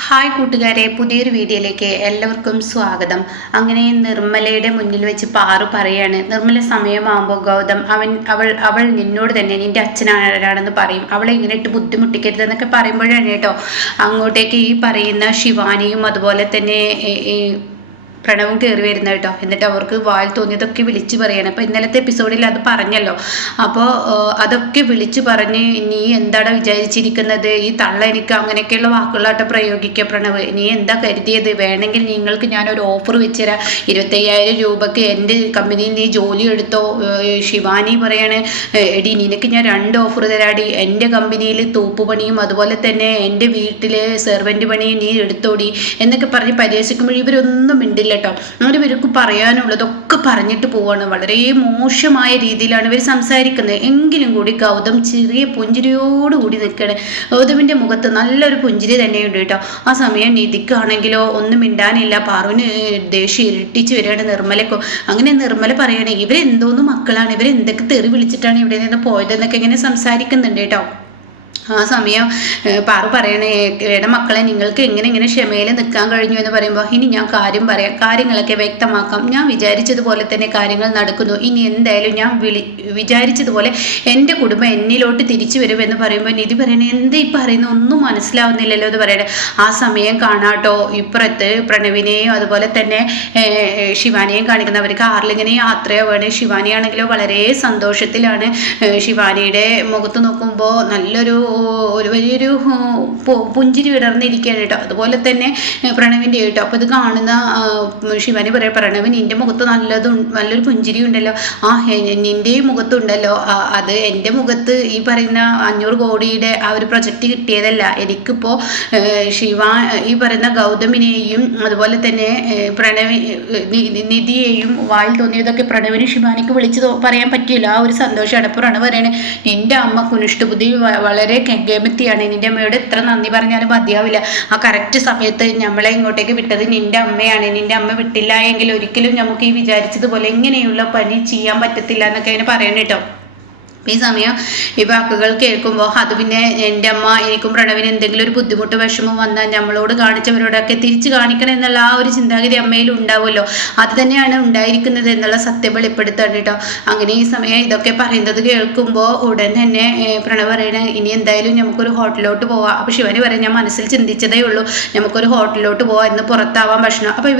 Hi കൂട്ടുകാരെ, പുതിയൊരു വീഡിയോയിലേക്ക് എല്ലാവർക്കും സ്വാഗതം. അങ്ങനെ നിർമ്മലയുടെ മുന്നിൽ വെച്ച് പാറു പറയാണ്, നിർമ്മല സമയമാകുമ്പോൾ ഗൗതം അവൾ നിന്നോട് തന്നെ നിന്റെ അച്ഛനാരാണെന്ന് പറയും, അവളെ ഇങ്ങനെ ഇട്ട് ബുദ്ധിമുട്ടിക്കരുതെന്നൊക്കെ പറയുമ്പോഴാണ് കേട്ടോ അങ്ങോട്ടേക്ക് ഈ പറയുന്ന ശിവാനിയും അതുപോലെ തന്നെ പ്രണവും കയറി വരുന്ന കേട്ടോ. എന്നിട്ട് അവർക്ക് വായിൽ തോന്നിയതൊക്കെ വിളിച്ചു പറയാണ്. അപ്പോൾ ഇന്നലത്തെ എപ്പിസോഡിൽ അത് പറഞ്ഞല്ലോ. അപ്പോൾ അതൊക്കെ വിളിച്ചു പറഞ്ഞ് നീ എന്താടാ വിചാരിച്ചിരിക്കുന്നത്, ഈ തള്ള എനിക്ക് അങ്ങനെയൊക്കെയുള്ള വാക്കുകളായിട്ട് പ്രയോഗിക്കുക പ്രണവ്, നീ എന്താ കരുതിയത്, വേണമെങ്കിൽ നിങ്ങൾക്ക് ഞാനൊരു ഓഫർ വെച്ചുതരാം, 25,000 രൂപക്ക് എൻ്റെ കമ്പനിയിൽ നീ ജോലി എടുത്തോ. ശിവാനി പറയാണ്, എടി നിനക്ക് ഞാൻ 2 ഓഫർ തരാടി, എൻ്റെ കമ്പനിയിൽ തൂപ്പുപണിയും അതുപോലെ തന്നെ എൻ്റെ വീട്ടിലെ സെർവൻറ്റ് പണിയും നീ എടുത്തോടി എന്നൊക്കെ പറഞ്ഞ് പരിഹസിക്കുമ്പോൾ ഇവരൊന്നും മിണ്ടില്ല കേട്ടോ. അങ്ങനെ ഇവർക്ക് പറയാനുള്ളതൊക്കെ പറഞ്ഞിട്ട് പോവാണ്. വളരെ മോശമായ രീതിയിലാണ് ഇവർ സംസാരിക്കുന്നത്. എങ്കിലും കൂടി ഗൗതം ചെറിയ പുഞ്ചിരിയോടുകൂടി നിൽക്കുകയാണ്. ഗൗതമിൻ്റെ മുഖത്ത് നല്ലൊരു പുഞ്ചിരി തന്നെയുണ്ട് കേട്ടോ. ആ സമയം നിധിക്കാണെങ്കിലോ ഒന്നും മിണ്ടാനില്ല. പാറുവിന് ദേഷ്യം ഇരട്ടിച്ച് വരികയാണ് നിർമ്മലക്കോ. അങ്ങനെ നിർമ്മല പറയണേ, ഇവരെന്തോന്നും മക്കളാണ്, ഇവരെന്തൊക്കെ തെറി വിളിച്ചിട്ടാണ് ഇവിടെ നിന്ന് പോയതെന്നൊക്കെ ഇങ്ങനെ സംസാരിക്കുന്നുണ്ട് കേട്ടോ. ആ സമയം പാറു പറയണേ, എടാ മക്കളെ, നിങ്ങൾക്ക് എങ്ങനെ ക്ഷമയിൽ നിൽക്കാൻ കഴിഞ്ഞു എന്ന് പറയുമ്പോൾ, ഇനി ഞാൻ കാര്യം പറയാം, കാര്യങ്ങളൊക്കെ വ്യക്തമാക്കാം. ഞാൻ വിചാരിച്ചതുപോലെ തന്നെ കാര്യങ്ങൾ നടക്കുന്നു. ഇനി എന്തായാലും ഞാൻ വിചാരിച്ചതുപോലെ എൻ്റെ കുടുംബം എന്നിലോട്ട് തിരിച്ചു വരുമെന്ന് പറയുമ്പോൾ നിധി പറയണേ, എന്താ ഈ പറയുന്നത്, ഒന്നും മനസ്സിലാവുന്നില്ലല്ലോ എന്ന് പറയണേ. ആ സമയം കാണാട്ടോ ഇപ്പുറത്ത് പ്രണവിനെയും അതുപോലെ തന്നെ ശിവാനിയെയും കാണിക്കുന്നവർ കാറിലിങ്ങനെ യാത്രയാവാണ്. ശിവാനിയാണെങ്കിലോ വളരെ സന്തോഷത്തിലാണ്. ശിവാനിയുടെ മുഖത്ത് നോക്കുമ്പോൾ നല്ലൊരു വലിയൊരു പുഞ്ചിരി വിടർന്നിരിക്കുകയാണ് കേട്ടോ. അതുപോലെ തന്നെ പ്രണവിൻ്റെ കേട്ടോ. അപ്പോൾ ഇത് കാണുന്ന ശിവാനി പറയാം, പ്രണവ് നിൻ്റെ മുഖത്ത് നല്ലൊരു പുഞ്ചിരി ഉണ്ടല്ലോ. നിൻ്റെയും മുഖത്തുണ്ടല്ലോ. അത് എൻ്റെ മുഖത്ത് ഈ പറയുന്ന 500 കോടിയുടെ ആ ഒരു പ്രൊജക്റ്റ് കിട്ടിയതല്ല. എനിക്കിപ്പോൾ ഈ പറയുന്ന ഗൗതമിനെയും അതുപോലെ തന്നെ നിധിയെയും വായിൽ തോന്നിയതൊക്കെ പ്രണവിന് ശിവാനിക്ക് വിളിച്ച് പറയാൻ പറ്റില്ല. ആ ഒരു സന്തോഷമാണ്. പ്രണവ് പറയണേ, നിൻ്റെ അമ്മ കുനിഷ്ഠബുദ്ധി വളരെ കെങ്കേമത്തിയാണ്. നിൻ്റെ അമ്മയോട് എത്ര നന്ദി പറഞ്ഞാലും മതിയാവില്ല. ആ കറക്റ്റ് സമയത്ത് നമ്മളെ ഇങ്ങോട്ടേക്ക് വിട്ടത് നിൻ്റെ അമ്മയാണ്. നിൻ്റെ അമ്മ വിട്ടില്ല എങ്കിൽ ഒരിക്കലും നമുക്ക് ഈ വിചാരിച്ചതുപോലെ ഇങ്ങനെയുള്ള പണി ചെയ്യാൻ പറ്റത്തില്ല എന്നൊക്കെ അതിന് പറയണം കേട്ടോ. ഈ സമയം ഈ വാക്കുകൾ കേൾക്കുമ്പോൾ അത് പിന്നെ എൻ്റെ അമ്മ എനിക്കും പ്രണവിന് എന്തെങ്കിലും ഒരു ബുദ്ധിമുട്ട് വിഷമം വന്നാൽ നമ്മളോട് കാണിച്ചവരോടൊക്കെ തിരിച്ചു കാണിക്കണം എന്നുള്ള ആ ഒരു ചിന്താഗതി അമ്മയിൽ ഉണ്ടാവുമല്ലോ. അത് തന്നെയാണ് ഉണ്ടായിരിക്കുന്നത് എന്നുള്ള സത്യം വെളിപ്പെടുത്താണ് കേട്ടോ. അങ്ങനെ ഈ സമയം ഇതൊക്കെ പറയുന്നത് കേൾക്കുമ്പോൾ ഉടൻ തന്നെ പ്രണവ് പറയണേ, ഇനി എന്തായാലും നമുക്കൊരു ഹോട്ടലിലോട്ട് പോവാം. അപ്പോൾ ശിവന് പറയും, ഞാൻ മനസ്സിൽ ചിന്തിച്ചതേ ഉള്ളൂ, നമുക്കൊരു ഹോട്ടലിലോട്ട് പോവാം, ഇന്ന് പുറത്താവാൻ ഭക്ഷണം. അപ്പോൾ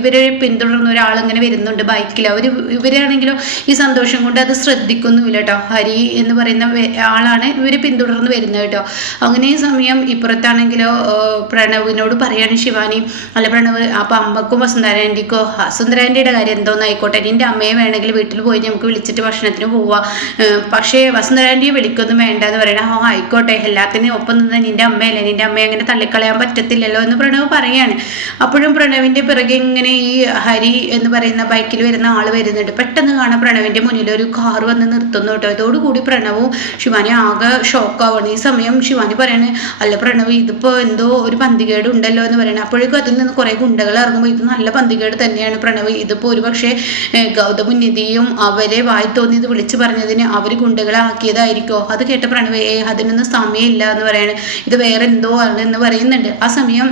ഇവരെ പിന്തുടർന്ന ഒരാളിങ്ങനെ വരുന്നുണ്ട് ബൈക്കിൽ. ഇവരാണെങ്കിലും ഈ സന്തോഷം കൊണ്ട് അത് ശ്രദ്ധിക്കുന്നുമില്ല കേട്ടോ. ഹരി എന്ന് പറയുന്ന ആളാണ് ഇവർ പിന്തുടർന്ന് വരുന്നത് കേട്ടോ. അങ്ങനെ സമയം ഇപ്പുറത്താണെങ്കിലോ പ്രണവിനോട് പറയാണ് ശിവാനി, അല്ല പ്രണവ്, അപ്പം അമ്മക്കും വസുന്ധരാൻ്റിക്കോ, വസുന്ധരാൻ്റിയുടെ കാര്യം എന്തോന്ന് ആയിക്കോട്ടെ, നിൻ്റെ അമ്മയെ വേണമെങ്കിൽ വീട്ടിൽ പോയി നമുക്ക് വിളിച്ചിട്ട് ഭക്ഷണത്തിന് പോവാം, പക്ഷേ വസുന്ധരാൻ്റിയെ വിളിക്കൊന്നും വേണ്ട എന്ന് പറയണം. ആയിക്കോട്ടെ, എല്ലാത്തിനും ഒപ്പം നിന്ന് നിൻ്റെ അമ്മയല്ലേ, നിൻ്റെ അമ്മയെ അങ്ങനെ തള്ളിക്കളയാൻ പറ്റത്തില്ലല്ലോ എന്ന് പ്രണവ് പറയാണ്. അപ്പോഴും പ്രണവിൻ്റെ പിറകെ ഇങ്ങനെ ഈ ഹരി എന്ന് പറയുന്ന ബൈക്കിൽ വരുന്ന ആൾ വരുന്നുണ്ട്. പെട്ടെന്ന് കാണാൻ പ്രണവിൻ്റെ മുന്നിൽ ഒരു കാർ വന്ന് നിർത്തുന്നു കേട്ടോ. ഇതോടുകൂടി പ്രണവും ശിവാനി ആകെ ഷോക്കാവാണ്. ഈ സമയം ശിവാനി പറയണേ, അല്ല പ്രണവ്, ഇതിപ്പോൾ എന്തോ ഒരു പന്തികേട് ഉണ്ടല്ലോ എന്ന് പറയണേ. അപ്പോഴേക്കും അതിൽ നിന്ന് കുറേ ഗുണ്ടകൾ ഇറങ്ങുമ്പോൾ ഇത് നല്ല പന്തികേട് തന്നെയാണ് പ്രണവ്, ഇതിപ്പോൾ ഒരു പക്ഷേ ഗൗതമും നിധിയും അവരെ വായി തോന്നിയത് വിളിച്ചു പറഞ്ഞതിന് അവർ ഗുണ്ടകളാക്കിയതായിരിക്കോ. അത് കേട്ട പ്രണവ്, അതിനൊന്നും സമയമില്ല എന്ന് പറയണേ, ഇത് വേറെ എന്തോ ആണ് എന്ന് പറയുന്നുണ്ട്. ആ സമയം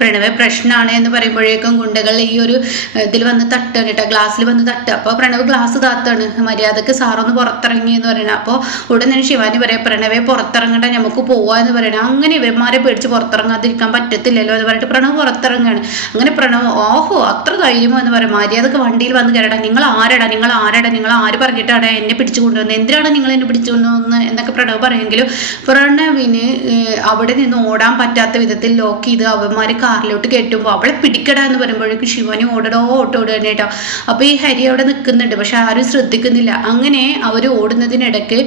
പ്രണവ് പ്രശ്നമാണ് എന്ന് പറയുമ്പോഴേക്കും ഗുണ്ടകൾ ഈ ഒരു ഇതിൽ വന്ന് തട്ടുകയാണ് കേട്ടോ, ഗ്ലാസ്സിൽ വന്ന് തട്ടുക. അപ്പോൾ പ്രണവ് ഗ്ലാസ് താത്താണ്, മര്യാദക്ക് സാറൊന്ന് പുറത്തിറങ്ങി എന്ന് പറയണം. അപ്പോൾ ഉടൻ തന്നെ ശിവാനി പറയാം, പ്രണവെ പുറത്തിറങ്ങണ്ട, നമുക്ക് പോവാ എന്ന് പറയണം. അങ്ങനെ ഇവന്മാരെ പേടിച്ച് പുറത്തിറങ്ങാതിരിക്കാൻ പറ്റത്തില്ലല്ലോ എന്ന് പറഞ്ഞിട്ട് പ്രണവ് പുറത്തിറങ്ങുകയാണ്. അങ്ങനെ പ്രണവ്, ഓഹോ അത്ര ധൈര്യമോ എന്ന് പറയും, മര്യാദക്ക് വണ്ടിയിൽ വന്ന് കയറടാ, നിങ്ങൾ ആര് പറഞ്ഞിട്ടാണ് എന്നെ പിടിച്ചു കൊണ്ടുവന്നത്, എന്തിനാണ് നിങ്ങൾ എന്നെ പിടിച്ചു കൊണ്ടുവന്നത് എന്നൊക്കെ പ്രണവ് പറയുമെങ്കിലും പ്രണവിന് അവിടെ നിന്ന് ഓടാൻ പറ്റാത്ത വിധത്തിൽ ലോക്ക് ചെയ്ത് അവന്മാർ കാറിലോട്ട് കയറ്റുമ്പോൾ അവളെ പിടിക്കട എന്ന് പറയുമ്പോഴേക്കും ശിവാനി ഓടുകയാണ് കേട്ടോ. അപ്പോൾ ഈ ഹരി അവിടെ നിൽക്കുന്നുണ്ട്, പക്ഷെ ആരും ശ്രദ്ധിക്കുന്നില്ല. അങ്ങനെ അവർ ഓടുന്നതിനിടയ്ക്ക്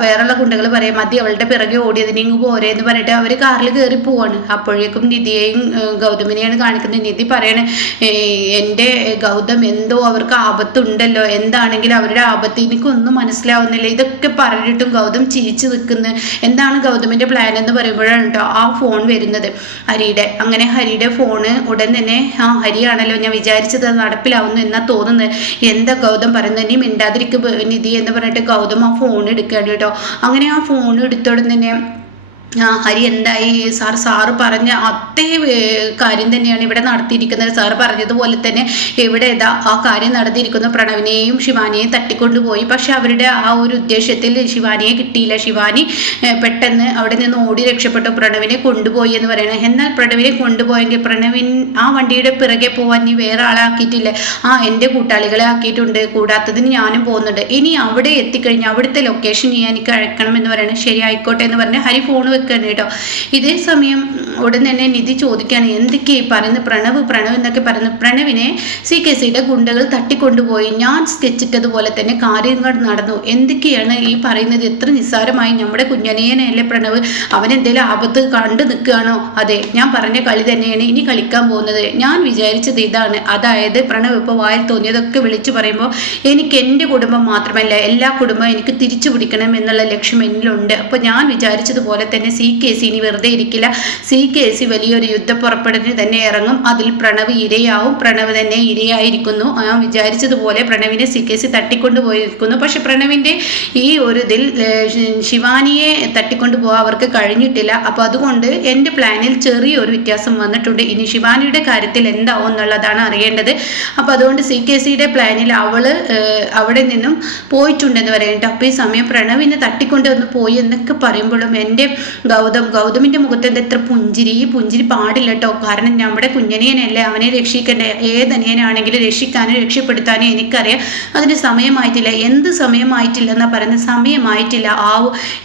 വേറെയുള്ള ഗുണ്ടകൾ പറയാം, മതി അവളുടെ പിറകെ ഓടിയതിനെങ്കിൽ പോരെ എന്ന് പറഞ്ഞിട്ട് അവർ കാറിൽ കയറി പോവാണ്. അപ്പോഴേക്കും നിധിയെയും ഗൗതമിനെയാണ് കാണിക്കുന്നത്. നിധി പറയണേ, എൻ്റെ ഗൗതം എന്തോ അവർക്ക് ആപത്തുണ്ടല്ലോ, എന്താണെങ്കിലും അവരുടെ ആപത്ത് എനിക്കൊന്നും മനസ്സിലാവുന്നില്ല. ഇതൊക്കെ പറഞ്ഞിട്ടും ഗൗതം ചിരിച്ചു നിൽക്കുന്നു. എന്താണ് ഗൗതമിൻ്റെ പ്ലാൻ എന്ന് പറയുമ്പോഴാണ് കേട്ടോ ആ ഫോൺ വരുന്നത് ഹരിയുടെ. അങ്ങനെ ഹരിയുടെ ഫോണ് ഉടൻ തന്നെ, ഹരിയാണല്ലോ, ഞാൻ വിചാരിച്ചത് നടപ്പിലാവുന്നു എന്നാ തോന്നുന്നത്, എന്താ ഗൗതം പറയുന്നത്, നീ മിണ്ടാതിരിക്കും നിധി എന്ന് പറഞ്ഞിട്ട് ഗൗതം ആ ഫോൺ എടുക്കുകയാണ് കേട്ടോ. അങ്ങനെ ആ ഫോൺ എടുത്തോടെ തന്നെ ഹരി എന്തായി സാറ് പറഞ്ഞ അതേ കാര്യം തന്നെയാണ് ഇവിടെ നടത്തിയിരിക്കുന്നത്. സാറ് പറഞ്ഞതുപോലെ തന്നെ ഇവിടെ ആ കാര്യം നടത്തിയിരിക്കുന്നു. പ്രണവിനെയും ശിവാനിയെയും തട്ടിക്കൊണ്ടുപോയി. പക്ഷെ അവരുടെ ആ ഒരു ഉദ്ദേശത്തിൽ ശിവാനിയെ കിട്ടിയില്ല. ശിവാനി പെട്ടെന്ന് അവിടെ നിന്ന് ഓടി രക്ഷപ്പെട്ടു. പ്രണവിനെ കൊണ്ടുപോയി എന്ന് പറയണത്. എന്നാൽ പ്രണവിനെ കൊണ്ടുപോയെങ്കിൽ ആ വണ്ടിയുടെ പിറകെ പോവാൻ നീ വേറെ ആളെ ആക്കിയിട്ടില്ലേ? എൻ്റെ കൂട്ടാളികളെ ആക്കിയിട്ടുണ്ട്. കൂടാത്തതിന് ഞാനും പോകുന്നുണ്ട്. ഇനി അവിടെ എത്തിക്കഴിഞ്ഞാൽ അവിടുത്തെ ലൊക്കേഷൻ നീ എനിക്ക് അയക്കണം എന്ന് പറയണത്. ശരി, ആയിക്കോട്ടെ എന്ന് പറഞ്ഞ് ഹരി ഫോൺ വെക്കണം കേട്ടോ. ഇതേ സമയം ഉടൻ തന്നെ നിധി ചോദിക്കുകയാണ്, എന്തൊക്കെ പറയുന്നത്? പ്രണവ് എന്നൊക്കെ പറയുന്നത്. പ്രണവിനെ CKCയുടെ ഗുണ്ടകൾ തട്ടിക്കൊണ്ടുപോയി. ഞാൻ സ്കെച്ചിട്ടതുപോലെ തന്നെ കാര്യങ്ങൾ നടന്നു. എന്തൊക്കെയാണ് ഈ പറയുന്നത്? എത്ര നിസ്സാരമായി നമ്മുടെ കുഞ്ഞനേനല്ലേ പ്രണവ്. അവനെന്തെങ്കിലും ആപത്ത് കണ്ടു നിൽക്കുകയാണോ? അതെ, ഞാൻ പറഞ്ഞ കളി തന്നെയാണ് ഇനി കളിക്കാൻ പോകുന്നത്. ഞാൻ വിചാരിച്ചത് ഇതാണ്. അതായത് പ്രണവ് ഇപ്പോൾ വായിൽ തോന്നിയതൊക്കെ വിളിച്ചു പറയുമ്പോൾ എനിക്ക് എൻ്റെ കുടുംബം മാത്രമല്ല എല്ലാ കുടുംബവും എനിക്ക് തിരിച്ചു പിടിക്കണം എന്നുള്ള ലക്ഷ്യം എന്നിലുണ്ട്. അപ്പോൾ ഞാൻ വിചാരിച്ചതുപോലെ തന്നെ CKC ഇനി വെറുതെ ഇരിക്കില്ല. CKC വലിയൊരു യുദ്ധപ്പുറപ്പെടലിന് തന്നെ ഇറങ്ങും. അതിൽ പ്രണവ് ഇരയാവും. പ്രണവ് തന്നെ ഇരയായിരിക്കുന്നു. ഞാൻ വിചാരിച്ചതുപോലെ പ്രണവിനെ CKC തട്ടിക്കൊണ്ടുപോയിരിക്കുന്നു. പക്ഷെ പ്രണവിൻ്റെ ഈ ഒരു ഇതിൽ ശിവാനിയെ തട്ടിക്കൊണ്ടുപോകാൻ അവർക്ക് കഴിഞ്ഞിട്ടില്ല. അപ്പോൾ അതുകൊണ്ട് എൻ്റെ പ്ലാനിൽ ചെറിയൊരു വ്യത്യാസം വന്നിട്ടുണ്ട്. ഇനി ശിവാനിയുടെ കാര്യത്തിൽ എന്താവും എന്നുള്ളതാണ് അറിയേണ്ടത്. അപ്പോൾ അതുകൊണ്ട് CKCയുടെ പ്ലാനിൽ അവൾ അവിടെ നിന്നും പോയിട്ടുണ്ടെന്ന് പറയുന്നുണ്ട്. അപ്പോൾ ഈ സമയം പ്രണവിനെ തട്ടിക്കൊണ്ടുവന്ന് പോയി എന്നൊക്കെ പറയുമ്പോഴും എൻ്റെ ഗൗതമിൻ്റെ മുഖത്ത് എന്താ ഇത്ര പുഞ്ചിരി? ഈ പുഞ്ചിരി പാടില്ല കേട്ടോ. കാരണം നമ്മുടെ കുഞ്ഞനിയനല്ലേ, അവനെ രക്ഷിക്കണ്ടേ. ഏതനിയനാണെങ്കിലും രക്ഷിക്കാനും രക്ഷപ്പെടുത്താനും എനിക്കറിയാം. അതിന് സമയമായിട്ടില്ല. എന്ത് സമയമായിട്ടില്ല എന്നാ പറയുന്നത്? സമയമായിട്ടില്ല.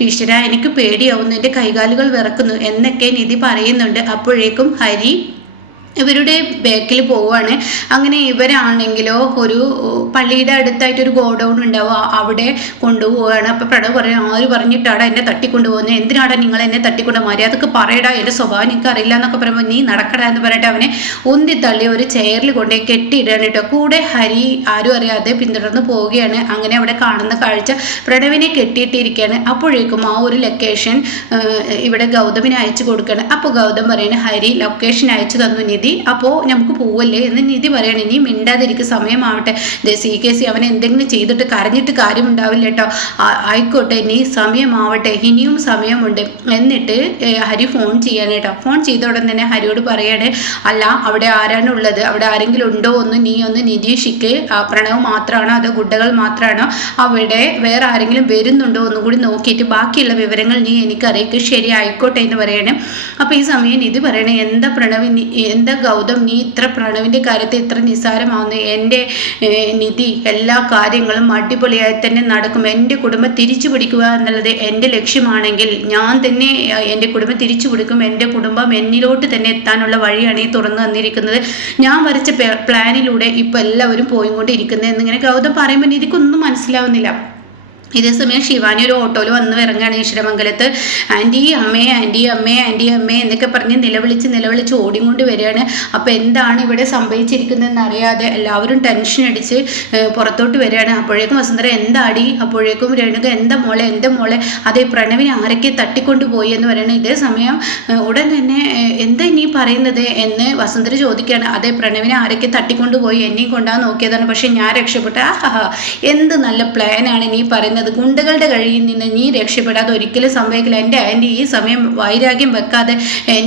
ഈശ്വര, എനിക്ക് പേടിയാവുന്നു, എൻ്റെ കൈകാലുകൾ വിറക്കുന്നു എന്നൊക്കെ നിധി പറയുന്നുണ്ട്. അപ്പോഴേക്കും ഹരി ഇവരുടെ ബാക്കിൽ പോവുകയാണ്. അങ്ങനെ ഇവരാണെങ്കിലോ ഒരു പള്ളിയുടെ അടുത്തായിട്ടൊരു ഗോഡൗൺ ഉണ്ടാവും, അവിടെ കൊണ്ടുപോവുകയാണ്. അപ്പോൾ പ്രണവ് പറയും, ആര് പറഞ്ഞിട്ടാടാ എന്നെ തട്ടിക്കൊണ്ടുപോകുന്നത്? എന്തിനാടാ നിങ്ങൾ എന്നെ തട്ടിക്കൊണ്ടുപോകുക? മര്യാദക്ക് പറയടാ, എൻ്റെ സ്വഭാവം എനിക്ക് അറിയില്ല എന്നൊക്കെ പറയുമ്പോൾ നീ നടക്കടാ എന്ന് പറഞ്ഞിട്ട് അവനെ ഉന്തിത്തള്ളി ഒരു ചെയറിൽ കൊണ്ടുപോയി കെട്ടിയിടുകയാണ് കേട്ടോ. കൂടെ ഹരി ആരും അറിയാതെ പിന്തുടർന്ന് പോവുകയാണ്. അങ്ങനെ അവിടെ കാണുന്ന കാഴ്ച പ്രണവിനെ കെട്ടിയിട്ടിരിക്കുകയാണ്. അപ്പോഴേക്കും ആ ഒരു ലൊക്കേഷൻ ഇവിടെ ഗൗതമിന് അയച്ചു കൊടുക്കുകയാണ്. അപ്പോൾ ഗൗതം പറയുന്നത്, ഹരി ലൊക്കേഷൻ അയച്ചു തന്നു നിധി, അപ്പോൾ നമുക്ക് പോവല്ലേ എന്ന് നിധി പറയണം. ഇനി മിണ്ടാതിരിക്കും, സമയമാവട്ടെ. CKC അവൻ എന്തെങ്കിലും ചെയ്തിട്ട് കരഞ്ഞിട്ട് കാര്യമുണ്ടാവില്ല കേട്ടോ. ആയിക്കോട്ടെ, നീ സമയമാവട്ടെ, ഇനിയും സമയമുണ്ട്. എന്നിട്ട് ഹരി ഫോൺ ചെയ്യാൻ കേട്ടോ. ഫോൺ ചെയ്ത ഉടൻ തന്നെ ഹരിയോട് പറയാണ്, അല്ല അവിടെ ആരാണുള്ളത്, അവിടെ ആരെങ്കിലും ഉണ്ടോ ഒന്ന് നീ ഒന്ന് നിരീക്ഷിക്ക്. പ്രണവ് മാത്രമാണോ അതോ ഗുഡകൾ മാത്രമാണോ, അവിടെ വേറെ ആരെങ്കിലും വരുന്നുണ്ടോ ഒന്നുകൂടി നോക്കിയിട്ട് ബാക്കിയുള്ള വിവരങ്ങൾ നീ എനിക്ക് അറിയിക്കുക. ശരി, ആയിക്കോട്ടെ എന്ന് പറയണേ. അപ്പോൾ ഈ സമയം നിധി പറയണേ, എന്താ പ്രണവ്, എന്താ ഗൗതം നീ ഇത്ര പ്രണവിൻ്റെ കാര്യത്തിൽ ഇത്ര നിസ്സാരമാവുന്നു? എൻ്റെ നിധി എല്ലാ കാര്യങ്ങളും അടിപൊളിയായി തന്നെ നടക്കും. എൻ്റെ കുടുംബം തിരിച്ചു പിടിക്കുക എന്നുള്ളത് എൻ്റെ ലക്ഷ്യമാണെങ്കിൽ ഞാൻ തന്നെ എൻ്റെ കുടുംബം തിരിച്ചു പിടിക്കും. എൻ്റെ കുടുംബം എന്നിലോട്ട് തന്നെ എത്താനുള്ള വഴിയാണ് ഈ തുറന്നു തന്നിരിക്കുന്നത്. ഞാൻ വരച്ച പ്ലാനിലൂടെ ഇപ്പോൾ എല്ലാവരും പോയിക്കൊണ്ടിരിക്കുന്നത് എന്നിങ്ങനെ ഗൗതം പറയുമ്പോൾ നിധിക്കൊന്നും മനസ്സിലാവുന്നില്ല. ഇതേസമയം ശിവാനി ഒരു ഓട്ടോയിൽ വന്ന് ഇറങ്ങുകയാണ് ഈശ്വരമംഗലത്ത്. ആൻറ്റി അമ്മേ ആൻറ്റി അമ്മേ ആൻറ്റി അമ്മേ എന്നൊക്കെ പറഞ്ഞ് നിലവിളിച്ച് ഓടിക്കൊണ്ട് വരികയാണ്. അപ്പോൾ എന്താണ് ഇവിടെ സംഭവിച്ചിരിക്കുന്നതെന്ന് അറിയാതെ എല്ലാവരും ടെൻഷൻ അടിച്ച് പുറത്തോട്ട് വരികയാണ്. അപ്പോഴേക്കും വസുന്ധര എന്താടി, അപ്പോഴേക്കും രേണുക എന്താ മോളെ അതേ പ്രണവിനെ ആരൊക്കെ തട്ടിക്കൊണ്ടുപോയി എന്ന് പറയുന്നത്. ഇതേ സമയം ഉടൻ തന്നെ എന്താ ഇനി പറയുന്നത് എന്ന് വസുന്ധര ചോദിക്കുകയാണ്. അതേ പ്രണവിനെ ആരൊക്കെ തട്ടിക്കൊണ്ടുപോയി, എന്നെയും കൊണ്ടാ നോക്കിയതാണ്, പക്ഷെ ഞാൻ രക്ഷപ്പെട്ടു. എന്ത് നല്ല പ്ലാനാണ് നീ പറയുന്നത്. ഗുണ്ടകളുടെ കയ്യിൽ നിന്ന് നീ രക്ഷപ്പെടാതെ ഒരിക്കലും സംഭവിക്കില്ല. എൻ്റെ ആൻറ്റി ഈ സമയം വൈരാഗ്യം വെക്കാതെ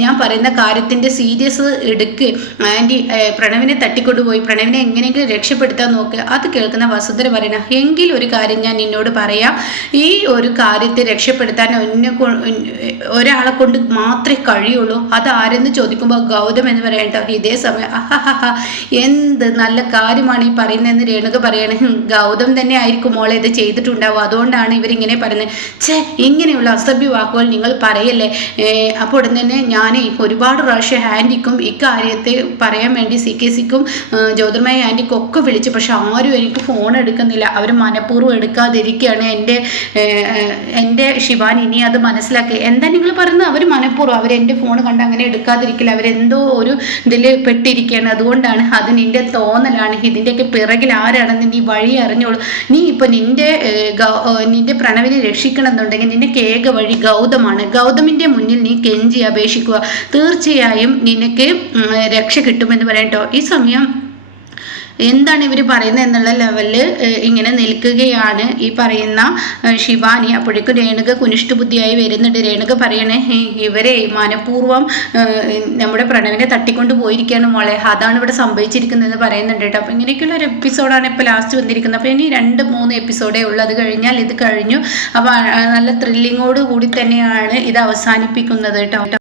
ഞാൻ പറയുന്ന കാര്യത്തിൻ്റെ സീരിയസ് എടുക്ക്. ആൻറ്റി പ്രണവിനെ തട്ടിക്കൊണ്ടുപോയി പ്രണവിനെ എങ്ങനെയെങ്കിലും രക്ഷപ്പെടുത്താൻ നോക്ക്. അത് കേൾക്കുന്ന വസുന്ധര പറയണം, എങ്കിൽ ഒരു കാര്യം ഞാൻ നിന്നോട് പറയാം. ഈ ഒരു കാര്യത്തെ രക്ഷപ്പെടുത്താൻ ഒരാളെ കൊണ്ട് മാത്രമേ കഴിയുള്ളൂ. അത് ആരെന്ന് ചോദിക്കുമ്പോൾ ഗൗതം എന്ന് പറയട്ടോ. ഇതേ സമയം എന്ത് നല്ല കാര്യമാണ് ഈ പറയുന്നതെന്ന് രേണുക പറയണേ. ഗൗതം തന്നെ ആയിരിക്കും മോളെ ഇത് ചെയ്തിട്ടുണ്ടാവും, അതുകൊണ്ടാണ് ഇവരിങ്ങനെ പറയുന്നത്. ഇങ്ങനെയുള്ള അസഭ്യ വാക്കുകൾ നിങ്ങൾ പറയല്ലേ. അപ്പോൾ ഉടൻ തന്നെ ഞാൻ ഒരുപാട് പ്രാവശ്യം ആൻറ്റിക്കും ഇക്കാര്യത്തെ പറയാൻ വേണ്ടി CKCക്കും ജ്യോതിർമയ ആൻറ്റിക്കും ഒക്കെ വിളിച്ചു, പക്ഷെ ആരും എനിക്ക് ഫോൺ എടുക്കുന്നില്ല. അവർ മനഃപൂർവ്വം എടുക്കാതിരിക്കുകയാണ്. എൻ്റെ ശിവാനി ഇനി അത് മനസ്സിലാക്കി. എന്താ നിങ്ങൾ പറയുന്നത്? അവർ മനഃപൂർവ്വം, അവരെൻ്റെ ഫോൺ കണ്ട് അങ്ങനെ എടുക്കാതിരിക്കില്ല. അവരെന്തോ ഒരു ഇതിൽ പെട്ടിരിക്കുകയാണ്. അതുകൊണ്ടാണ്, അത് നിൻ്റെ തോന്നലാണ്. ഇതിൻ്റെയൊക്കെ പിറകിൽ ആരാണെന്ന് നീ വഴി അറിഞ്ഞോളൂ. നീ ഇപ്പം നിന്റെ പ്രണവിനെ രക്ഷിക്കണമെന്നുണ്ടെങ്കിൽ നിന്റെ ഏക വഴി ഗൗതമാണ്. ഗൗതമിൻ്റെ മുന്നിൽ നീ കെഞ്ചി അപേക്ഷിക്കുക, തീർച്ചയായും നിനക്ക് രക്ഷ കിട്ടുമെന്ന് പറയട്ടോ. ഈ സമയം എന്താണ് ഇവർ പറയുന്നത് എന്നുള്ള ലെവലിൽ ഇങ്ങനെ നിൽക്കുകയാണ് ഈ പറയുന്ന ശിവാനി. അപ്പോഴേക്കും രേണുക കുനിഷ്ഠ ബുദ്ധിയായി വരുന്നുണ്ട്. രേണുക പറയണേ ഇവരെ മനഃപൂർവ്വം നമ്മുടെ പ്രണവിനെ തട്ടിക്കൊണ്ട് പോയിരിക്കുകയാണ് മോളെ, അതാണ് ഇവിടെ സംഭവിച്ചിരിക്കുന്നതെന്ന് പറയുന്നുണ്ട് കേട്ടോ. അപ്പോൾ ഇങ്ങനെയൊക്കെയുള്ള ഒരു എപ്പിസോഡാണ് ഇപ്പോൾ ലാസ്റ്റ് വന്നിരിക്കുന്നത്. അപ്പോൾ ഇനി 2-3 എപ്പിസോഡേ ഉള്ളൂ, അത് കഴിഞ്ഞാൽ ഇത് കഴിഞ്ഞു. അപ്പോൾ നല്ല ത്രില്ലിങ്ങോട് കൂടി തന്നെയാണ് ഇത് അവസാനിപ്പിക്കുന്നത് കേട്ടോ.